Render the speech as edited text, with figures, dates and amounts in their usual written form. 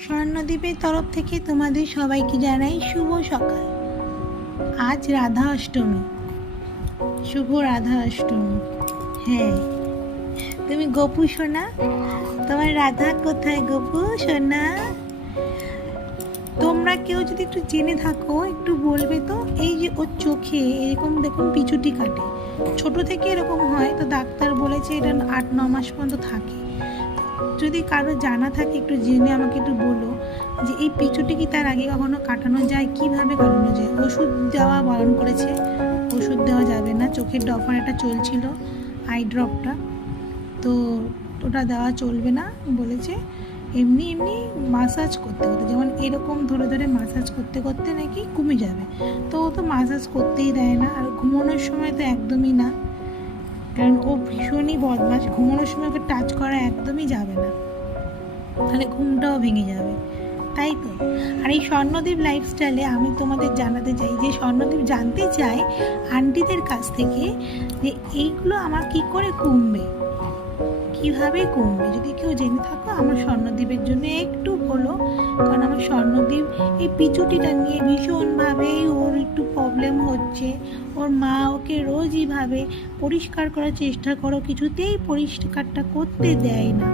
স্বর্ণদ্বীপের তরফ থেকে তোমাদের সবাইকে জানাই শুভ সকাল। আজ রাধা অষ্টমী, শুভ রাধা অষ্টমী। হ্যাঁ, তুমি গপু সোনা, তোমার রাধা কোথায় গপু সোনা? তোমরা কেউ যদি একটু জেনে থাকো একটু বলবে তো। এই যে ওর চোখে এরকম দেখুন পিছুটি কাটে, ছোট থেকে এরকম হয়, তো ডাক্তার বলেছে এটা 8-9 মাস পর্যন্ত থাকে। যদি কারো জানা থাকে একটু জেনে আমাকে একটু বলো যে এই পিছুটি কি তার আগে কখনো কাটানো যায়, কিভাবে কাটানো যায়। ওষুধ দেওয়া বারণ করেছে, ওষুধ দেওয়া যাবে না। চোখের ড্রপার একটা চলছিল, আই ড্রপটা, তো ওটা দেওয়া চলবে না বলেছে। এমনি এমনি মাসাজ করতে করতে, যেমন এরকম ধরে ধরে মাসাজ করতে করতে নাকি কমে যাবে। তো ও তো মাসাজ করতেই দেয় না, আর ঘুমানোর সময় তো একদমই না, কারণ ও ভীষণই বদমাশ। ঘুমানোর সময় ওকে টাচ করা একদমই যাবে না, তাহলে ঘুমটাও ভেঙে যাবে, তাই তো। আর এই স্বর্ণদ্বীপ লাইফস্টাইলে আমি তোমাদের জানাতে চাই যে স্বর্ণদ্বীপ জানতে চাই আন্টিদের কাছ থেকে যে এইগুলো আমার কি করে কমবে, কিভাবে কমবে। যদি কেউ জেনে থাকো আমার স্বর্ণদ্বীপের জন্য একটু বলো, কারণ আমার স্বর্ণদ্বীপ এই পিছুটিটা নিয়ে ভীষণভাবেই ওর একটু প্রবলেম হচ্ছে। ওর মা ওকে রোজই ভাবে পরিষ্কার করার চেষ্টা করো, কিছুতেই পরিষ্কারটা করতে দেয় না।